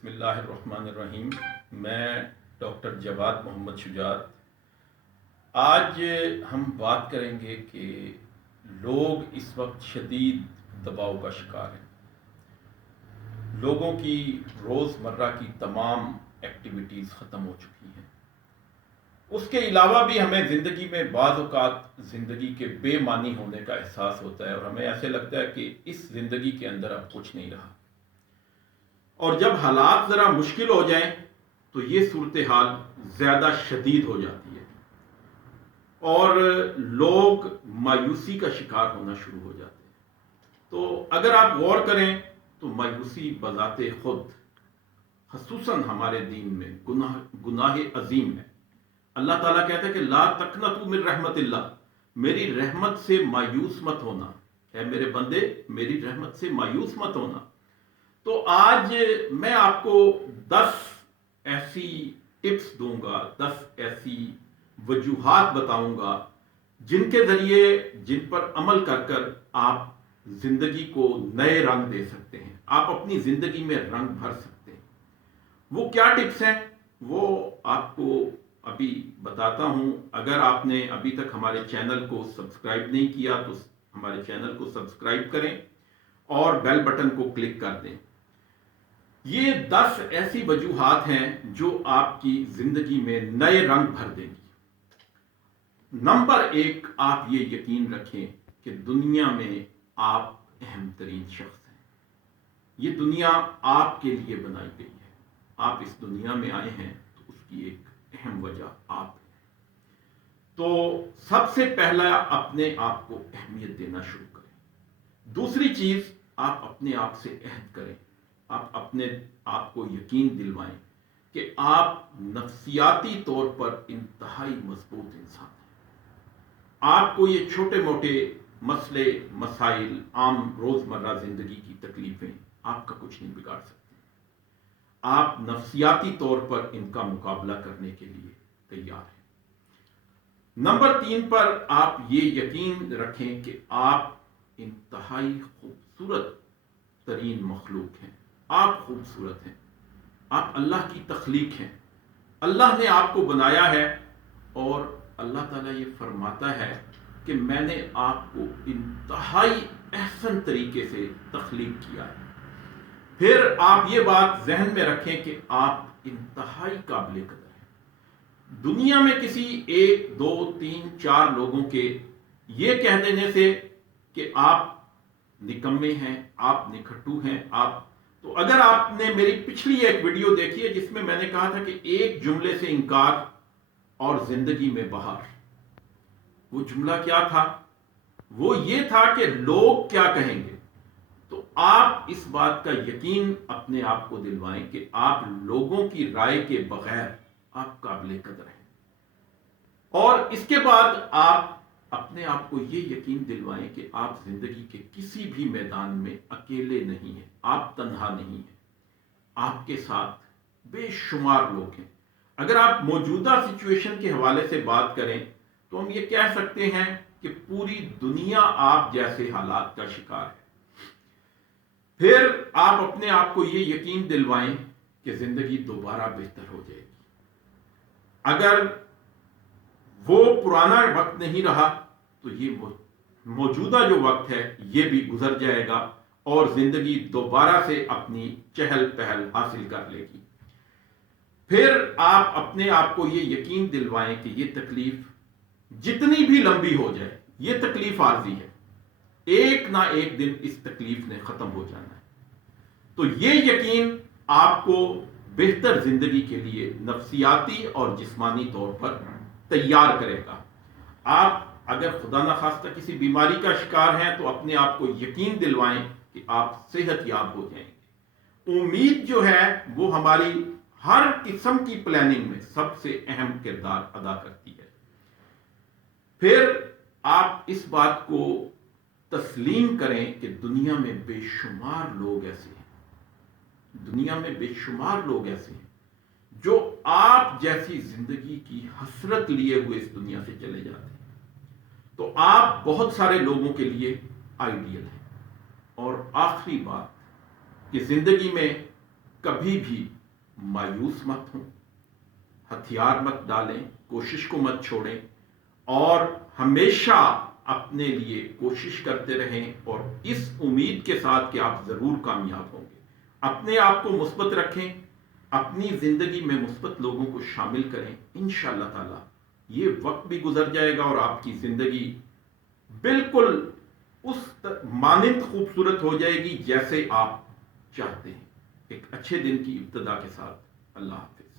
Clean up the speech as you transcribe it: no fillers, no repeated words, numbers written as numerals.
بسم اللہ الرحمن الرحیم۔ میں ڈاکٹر جواد محمد شجاعت۔ آج ہم بات کریں گے کہ لوگ اس وقت شدید دباؤ کا شکار ہیں۔ لوگوں کی روزمرہ کی تمام ایکٹیویٹیز ختم ہو چکی ہیں۔ اس کے علاوہ بھی ہمیں زندگی میں بعض اوقات زندگی کے بے معنی ہونے کا احساس ہوتا ہے، اور ہمیں ایسے لگتا ہے کہ اس زندگی کے اندر اب کچھ نہیں رہا۔ اور جب حالات ذرا مشکل ہو جائیں تو یہ صورتحال زیادہ شدید ہو جاتی ہے اور لوگ مایوسی کا شکار ہونا شروع ہو جاتے ہیں۔ تو اگر آپ غور کریں تو مایوسی بذات خود خصوصاً ہمارے دین میں گناہ عظیم ہے۔ اللہ تعالیٰ کہتا ہے کہ لا تقنطوا من رحمت اللہ، میری رحمت سے مایوس مت ہونا، اے میرے بندے میری رحمت سے مایوس مت ہونا۔ تو آج میں آپ کو 10 ایسی ٹپس دوں گا، 10 ایسی وجوہات بتاؤں گا جن کے ذریعے جن پر عمل کر کر آپ زندگی کو نئے رنگ دے سکتے ہیں، آپ اپنی زندگی میں رنگ بھر سکتے ہیں۔ وہ کیا ٹپس ہیں وہ آپ کو ابھی بتاتا ہوں۔ اگر آپ نے ابھی تک ہمارے چینل کو سبسکرائب نہیں کیا تو ہمارے چینل کو سبسکرائب کریں اور بیل بٹن کو کلک کر دیں۔ یہ 10 ایسی وجوہات ہیں جو آپ کی زندگی میں نئے رنگ بھر دیں گی۔ نمبر 1، آپ یہ یقین رکھیں کہ دنیا میں آپ اہم ترین شخص ہیں۔ یہ دنیا آپ کے لیے بنائی گئی ہے۔ آپ اس دنیا میں آئے ہیں تو اس کی ایک اہم وجہ آپ ہے۔ تو سب سے پہلا اپنے آپ کو اہمیت دینا شروع کریں۔ دوسری چیز، آپ اپنے آپ سے عہد کریں، آپ اپنے آپ کو یقین دلوائیں کہ آپ نفسیاتی طور پر انتہائی مضبوط انسان ہیں۔ آپ کو یہ چھوٹے موٹے مسئلے مسائل، عام روزمرہ زندگی کی تکلیفیں آپ کا کچھ نہیں بگاڑ سکتے۔ آپ نفسیاتی طور پر ان کا مقابلہ کرنے کے لیے تیار ہیں۔ نمبر 3 پر آپ یہ یقین رکھیں کہ آپ انتہائی خوبصورت ترین مخلوق ہیں۔ آپ خوبصورت ہیں، آپ اللہ کی تخلیق ہیں۔ اللہ نے آپ کو بنایا ہے اور اللہ تعالیٰ یہ فرماتا ہے کہ میں نے آپ کو انتہائی احسن طریقے سے تخلیق کیا ہے۔ پھر آپ یہ بات ذہن میں رکھیں کہ آپ انتہائی قابل قدر ہیں۔ دنیا میں کسی 1 2 3 4 لوگوں کے یہ کہہ دینے سے کہ آپ نکمے ہیں، آپ نکھٹو ہیں، تو اگر آپ نے میری پچھلی ایک ویڈیو دیکھی ہے جس میں میں نے کہا تھا کہ ایک جملے سے انکار اور زندگی میں بہار، وہ جملہ کیا تھا؟ وہ یہ تھا کہ لوگ کیا کہیں گے۔ تو آپ اس بات کا یقین اپنے آپ کو دلوائیں کہ آپ لوگوں کی رائے کے بغیر آپ قابل قدر ہیں۔ اور اس کے بعد آپ اپنے آپ کو یہ یقین دلوائیں کہ آپ زندگی کے کسی بھی میدان میں اکیلے نہیں ہیں، آپ تنہا نہیں ہیں، آپ کے ساتھ بے شمار لوگ ہیں۔ اگر آپ موجودہ سچویشن کے حوالے سے بات کریں تو ہم یہ کہہ سکتے ہیں کہ پوری دنیا آپ جیسے حالات کا شکار ہے۔ پھر آپ اپنے آپ کو یہ یقین دلوائیں کہ زندگی دوبارہ بہتر ہو جائے گی۔ اگر وہ پرانا وقت نہیں رہا تو یہ موجودہ جو وقت ہے یہ بھی گزر جائے گا اور زندگی دوبارہ سے اپنی چہل پہل حاصل کر لے گی۔ پھر آپ اپنے آپ کو یہ یقین دلوائیں کہ یہ تکلیف جتنی بھی لمبی ہو جائے یہ تکلیف عارضی ہے، ایک نہ ایک دن اس تکلیف نے ختم ہو جانا ہے۔ تو یہ یقین آپ کو بہتر زندگی کے لیے نفسیاتی اور جسمانی طور پر تیار کرے گا۔ آپ اگر خدا نخواستہ کسی بیماری کا شکار ہیں تو اپنے آپ کو یقین دلوائیں کہ آپ صحت یاب ہو جائیں گے۔ امید جو ہے وہ ہماری ہر قسم کی پلاننگ میں سب سے اہم کردار ادا کرتی ہے۔ پھر آپ اس بات کو تسلیم کریں کہ دنیا میں بے شمار لوگ ایسے ہیں، دنیا میں بے شمار لوگ ایسے ہیں جو آپ جیسی زندگی کی حسرت لیے ہوئے اس دنیا سے چلے جاتے ہیں۔ تو آپ بہت سارے لوگوں کے لیے آئیڈیل ہیں۔ اور آخری بات کہ زندگی میں کبھی بھی مایوس مت ہوں، ہتھیار مت ڈالیں، کوشش کو مت چھوڑیں، اور ہمیشہ اپنے لیے کوشش کرتے رہیں، اور اس امید کے ساتھ کہ آپ ضرور کامیاب ہوں گے۔ اپنے آپ کو مثبت رکھیں، اپنی زندگی میں مثبت لوگوں کو شامل کریں، انشاءاللہ تعالی یہ وقت بھی گزر جائے گا اور آپ کی زندگی بالکل اس مانند خوبصورت ہو جائے گی جیسے آپ چاہتے ہیں۔ ایک اچھے دن کی ابتدا کے ساتھ اللہ حافظ۔